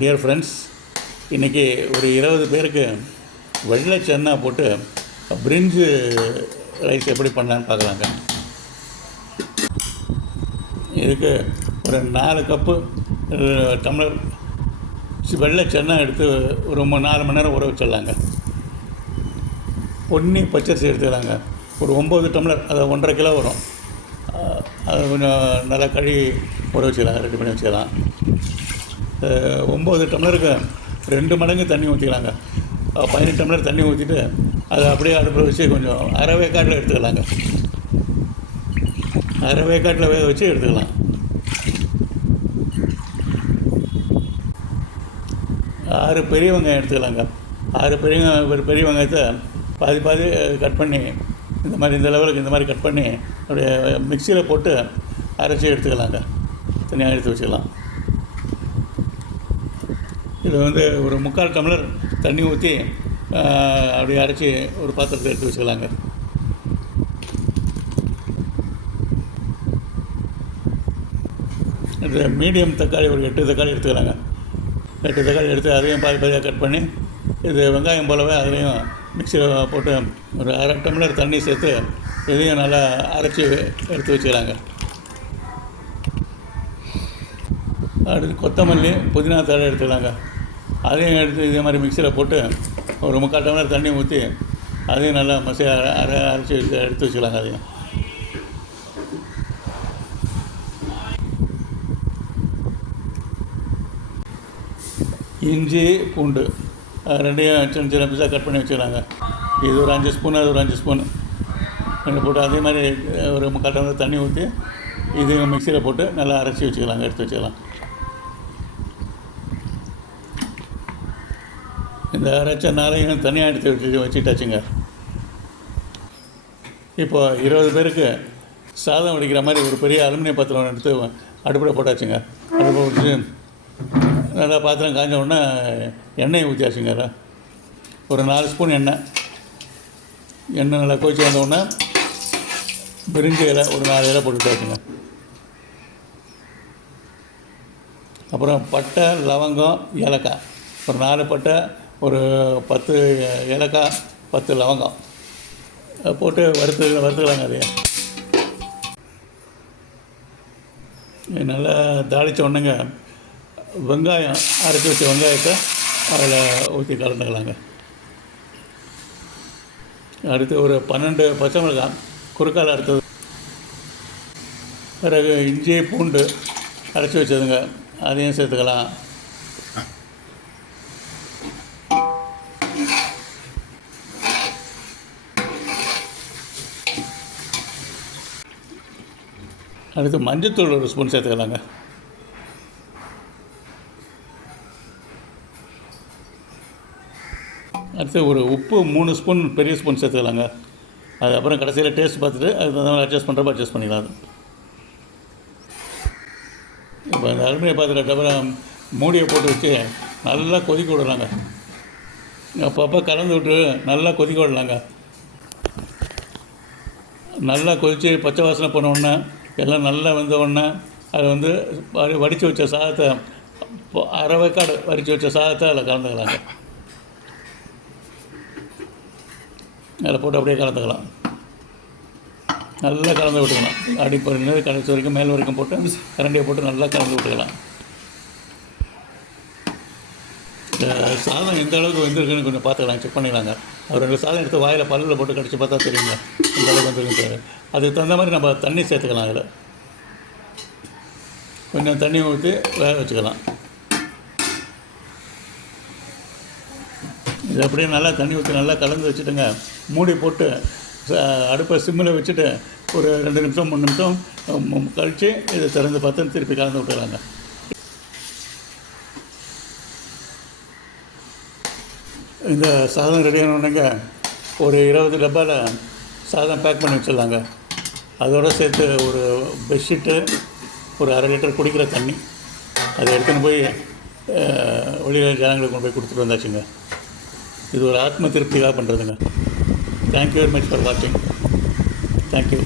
Dear friends, இன்றைக்கி ஒரு 20 பேருக்கு வெள்ளை சன்னா போட்டு பிரிஞ்சு ரைஸ் எப்படி பண்ணலான்னு பார்க்கலாங்க. இதுக்கு ஒரு 4 கப்பு டம்ளர் வெள்ளை சன்னா எடுத்து ஒரு 4 மணி நேரம் ஊற வச்சிடலாங்க. பொன்னி பச்சரிசி எடுத்துக்கலாங்க. ஒரு 9 டம்ளர், அது 1.5 கிலோ வரும். அது கொஞ்சம் நல்லா கழுவி ஊற வச்சுக்கலாம், ரெடி பண்ணி வச்சுக்கலாம். 9 டம்ளருக்கு 2 மடங்கு தண்ணி ஊற்றிக்கலாங்க. 18 டம்ளர் தண்ணி ஊற்றிட்டு அதை அப்படியே அடுப்பில் வச்சு கொஞ்சம் அரை வேக்காட்டில் எடுத்துக்கலாங்க. அரை வேக்காட்டில் வேக வச்சு எடுத்துக்கலாம். 6 பெரிய வெங்காயம் எடுத்துக்கலாங்க. 6 பெரிய வெங்காயத்தை பாதி கட் பண்ணி இந்த லெவலுக்கு இந்த மாதிரி கட் பண்ணி அப்படியே மிக்சியில் போட்டு அரைச்சி எடுத்துக்கலாங்க. தனியாக எடுத்து வச்சுக்கலாம். இது ஒரு 3/4 டம்ளர் தண்ணி ஊற்றி அப்படியே அரைச்சி ஒரு பாத்திரத்தை எடுத்து வச்சுக்கலாங்க. இது மீடியம் தக்காளி ஒரு 8 தக்காளி எடுத்துக்கலாங்க. 8 தக்காளி எடுத்து அதையும் பாதியாக கட் பண்ணி இது வெங்காயம் போலவே அதையும் மிக்சியில் போட்டு ஒரு அரை டம்ளர் தண்ணி சேர்த்து இதையும் நல்லா அரைச்சி எடுத்து வச்சுக்கலாங்க. அடுத்து கொத்தமல்லி, புதினா தழை எடுத்துக்கலாங்க. அதையும் எடுத்து இதே மாதிரி மிக்சியில் போட்டு ஒரு 3/4 டம்ளர் தண்ணி ஊற்றி அதையும் நல்லா அரைச்சி எடுத்து வச்சுக்கலாங்க. அதையும் இஞ்சி பூண்டு ரெண்டையும் சின்ன பீஸாக கட் பண்ணி வச்சுக்கலாங்க. இது ஒரு 5 ஸ்பூன், அது ஒரு 5 ஸ்பூன் ரெண்டு போட்டு அதே மாதிரி ஒரு 3/4 டம்ளர் தண்ணி ஊற்றி இதையும் மிக்சியில் போட்டு நல்லா அரைச்சி வச்சுக்கலாங்க, எடுத்து வச்சுக்கலாம். இந்த அரைச்ச நாளையும் தனியாக எடுத்து வச்சுட்டாச்சுங்க. இப்போ 20 பேருக்கு சாதம் வடிக்கிற மாதிரி ஒரு பெரிய அலுமினிய பாத்திரம் எடுத்து அடுப்பில் போட்டாச்சுங்க. அடுப்பை வச்சு நல்லா பாத்திரம் காய்ஞ்ச உடனே எண்ணெயை ஊற்றியாச்சுங்க. ஒரு 4 ஸ்பூன் எண்ணெய் நல்லா கொதிச்சு வந்தவுடனே பிரிஞ்சி இலை ஒரு 4 இலை போட்டுட்டாச்சுங்க. அப்புறம் பட்டை, லவங்கம், ஏலக்காய் ஒரு 4 பட்டை, ஒரு 10 ஏலக்காய், 10 லவங்கம் போட்டு வறுத்துக்கலாங்க. அதையே நல்லா தாளித்த உடனேங்க வெங்காயம், அரைச்சி வச்ச வெங்காயத்தை அதில் ஊற்றி கலந்துக்கலாங்க. அடுத்து ஒரு 12 பச்சை மிளகாய் குறுக்கால் அறுத்தது, பிறகு இஞ்சி பூண்டு அரைச்சி வச்சதுங்க, அதையும் சேர்த்துக்கலாம். அடுத்து மஞ்சத்தூள் ஒரு ஸ்பூன் சேர்த்துக்கலாங்க. அடுத்து ஒரு உப்பு 3 ஸ்பூன் பெரிய ஸ்பூன் சேர்த்துக்கலாங்க. அது அப்புறம் கடைசியில் டேஸ்ட் பார்த்துட்டு அதுக்கு தகுந்த மாதிரி அட்ஜஸ்ட் பண்ணிக்கலாம். அது இப்போ அந்த அலுமினிய பாத்திரத்தை அப்புறம் மூடியை போட்டு வச்சு நல்லா கொதிக்க விடலாங்க. அப்பப்போ கலந்து விட்டு நல்லா கொதிக்க விடலாங்க. நல்லா கொதித்து பச்சை வாசனை போன உடனே எல்லாம் நல்லா வெந்த உடனே அதை வடித்து வச்ச சாதத்தை, அரை வேக்காடு வடித்து வச்ச சாதத்தை அதில் கலந்துக்கலாங்க. அதில் போட்டு அப்படியே கலந்துக்கலாம். நல்லா கலந்து விட்டுக்கலாம். அடிப்படையில் கடைசி வரைக்கும் மேல் வரைக்கும் போட்டு கரண்டியை போட்டு நல்லா கலந்து விட்டுக்கலாம். சாதம் எந்த அளவுக்கு வெந்திருக்குன்னு கொஞ்சம் பார்த்துக்கலாம், செக் பண்ணிக்கலாங்க. ஒரு 2 சாதம் எடுத்து வாயில் பல்லில் போட்டு கடிச்சு பார்த்தா தெரியுங்க எந்த அளவுக்கு வந்துருக்கு. அதுக்கு தகுந்த மாதிரி நம்ம தண்ணி சேர்த்துக்கலாம். அதில் கொஞ்சம் தண்ணி ஊற்றி வேக வச்சுக்கலாம். இது அப்படியே நல்லா தண்ணி ஊற்றி நல்லா கலந்து வச்சுட்டுங்க, மூடி போட்டு அடுப்பை சிம்மில் வச்சுட்டு ஒரு 2 நிமிஷம் 3 நிமிஷம் கழித்து இதை திறந்து பார்த்து திருப்பி கலந்து விட்டுறாங்க. இந்த சாதம் ரெடியானோடனேங்க ஒரு 20 டப்பாவில் சாதம் பேக் பண்ணி வச்சிடலாங்க. அதோடு சேர்த்து ஒரு பெட்ஷீட்டு, ஒரு 1/2 லிட்டர் குடிக்கிற தண்ணி, அதை எடுத்துன்னு போய் வெளியில் ஜனங்களுக்கு கொண்டு போய் கொடுத்துட்டு வந்தாச்சுங்க. இது ஒரு ஆத்ம திருப்தியாக பண்ணுறதுங்க. தேங்க்யூ வெரி மச் ஃபார் வாட்சிங். தேங்க்யூ.